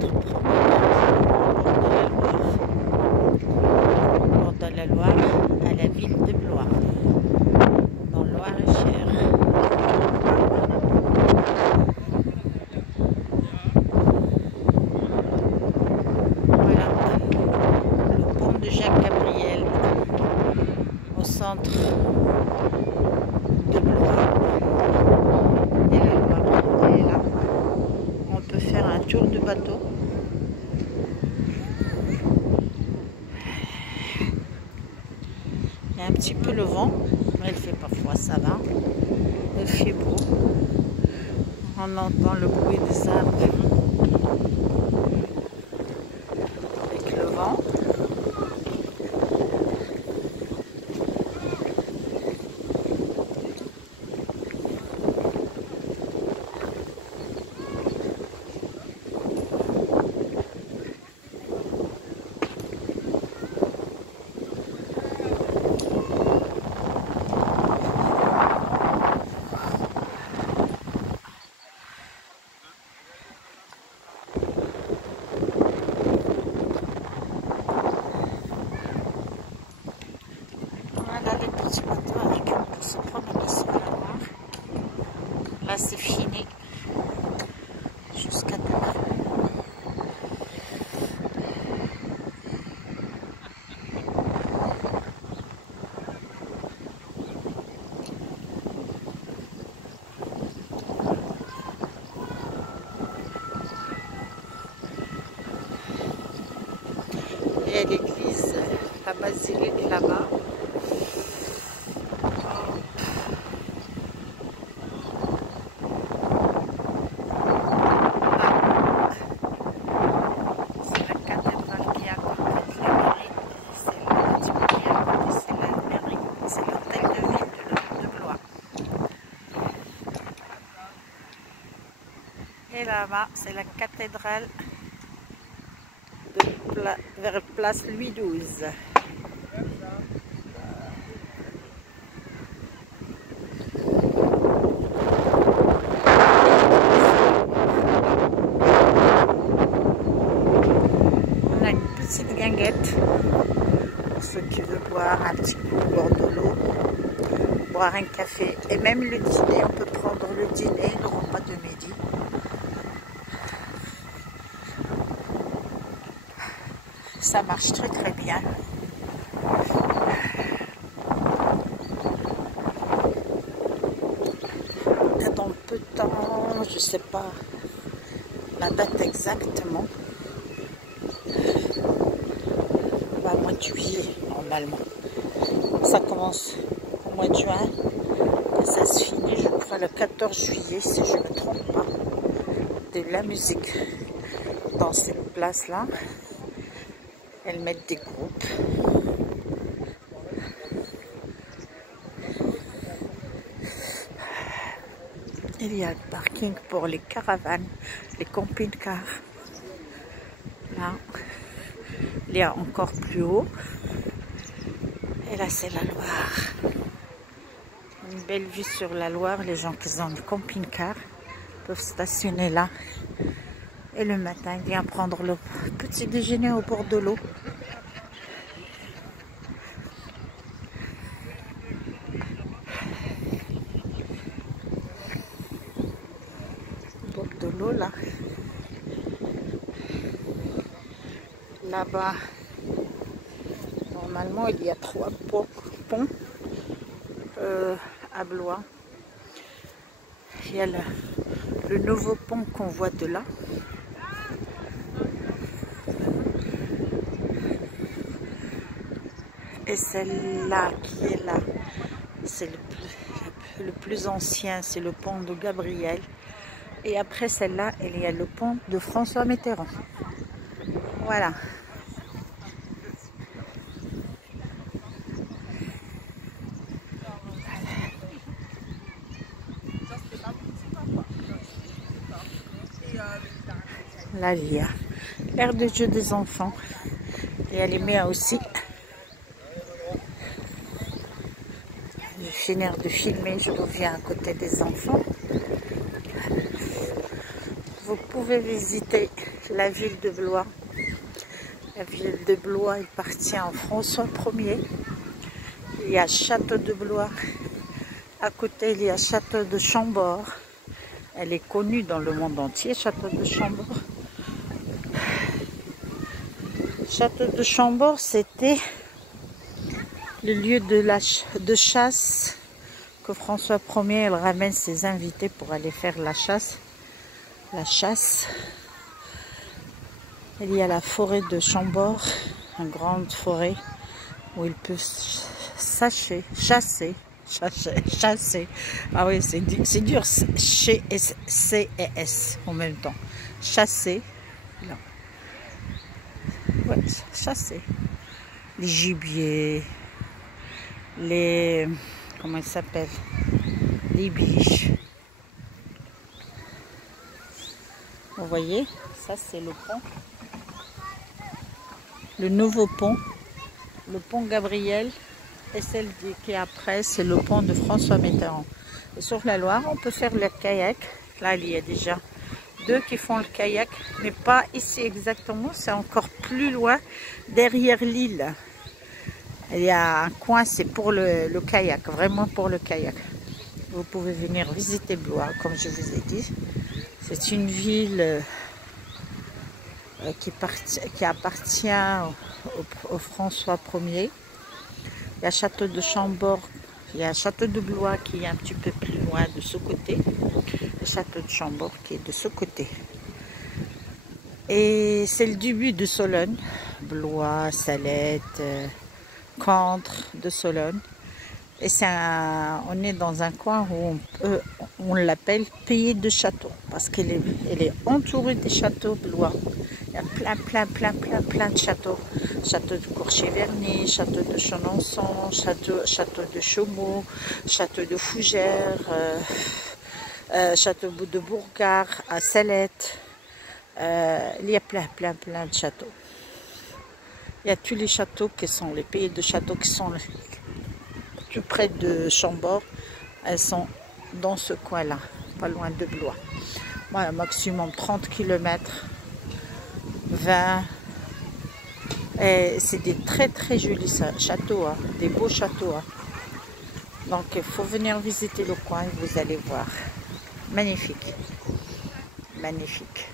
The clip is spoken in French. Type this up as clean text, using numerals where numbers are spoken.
notre promenade au bord de la Loire, à la ville de Blois, dans le Loir-et-Cher. Voilà, le pont de Jacques-Gabriel, au centre de Blois. Et la Loire est là. On peut faire un tour de bateau. Il y a un petit peu le vent, mais il fait parfois, ça va. Il fait beau. On entend le bruit des arbres avec le vent. Voilà les petits bateaux avec qui on peut se promener sur la Loire. Là c'est fini jusqu'à demain. Il y a l'église, la basilique là-bas. Et là-bas, c'est la cathédrale vers place Louis XII. On a une petite guinguette pour ceux qui veulent boire un petit coup au bord de l'eau, boire un café et même le dîner. On peut prendre le dîner, le repas de midi. Ça marche très très bien. Dans peu de temps, je ne sais pas la date exactement. Au mois de juillet, normalement. Ça commence au mois de juin et ça se finit, je crois, le 14 juillet, si je ne me trompe pas. De la musique dans cette place-là. Elles mettent des groupes. Il y a le parking pour les caravanes, les camping-cars. Là, il y a encore plus haut. Et là, c'est la Loire. Une belle vue sur la Loire. Les gens qui ont le camping-car peuvent stationner là. Et le matin, il vient prendre le petit déjeuner au bord de l'eau. Au bord de l'eau, là. Là-bas, normalement, il y a 3 ponts à Blois. Il y a le nouveau pont qu'on voit de là. Et celle-là qui est là, c'est le plus ancien, c'est le pont de Gabriel. Et après celle-là, il y a le pont de François Mitterrand. Voilà. Là, il y a l'aire de jeu des enfants. Et elle est mienne aussi. Je vais finir de filmer, je reviens à côté des enfants. vous pouvez visiter la ville de Blois. La ville de Blois appartient à François Ier. Il y a Château de Blois. À côté, il y a Château de Chambord. Elle est connue dans le monde entier, Château de Chambord. Château de Chambord, c'était le lieu de chasse que François Ier il ramène ses invités pour aller faire la chasse. Il y a la forêt de Chambord, une grande forêt où ils peuvent chasser. Ah oui, c'est dur, C et S en même temps. Chasser. Non. Ouais, chasser. Les gibiers, les... comment ils s'appellent? Les biches. Vous voyez, ça c'est le pont. Le nouveau pont. Le pont Gabriel. Et celle qui est après, c'est le pont de François Mitterrand. Et sur la Loire, on peut faire le kayak. Là, il y a déjà 2 qui font le kayak, mais pas ici exactement. C'est encore plus loin, derrière l'île. Il y a un coin, c'est pour le kayak, vraiment pour le kayak. Vous pouvez venir visiter Blois, comme je vous ai dit. C'est une ville qui appartient au François Ier. Il y a Château de Chambord, il y a Château de Blois qui est un petit peu plus loin de ce côté. Le Château de Chambord qui est de ce côté. Et c'est le début de Sologne. Blois, Salette, Cantres de Sologne. Et on est dans un coin où on l'appelle pays de châteaux. Parce qu'elle est entourée des châteaux blois. Il y a plein de châteaux. Château de Courcheverny, château de Chenonceau, château de Chaumont, château de Fougères, château de Bourgard, à Salette. Il y a plein de châteaux. Il y a tous les châteaux qui sont les pays de châteaux qui sont tout près de Chambord. Elles sont dans ce coin-là, pas loin de Blois. Voilà, maximum 30 km, 20. Et c'est des très jolis châteaux, hein, des beaux châteaux. Hein. Donc il faut venir visiter le coin et vous allez voir. Magnifique. Magnifique.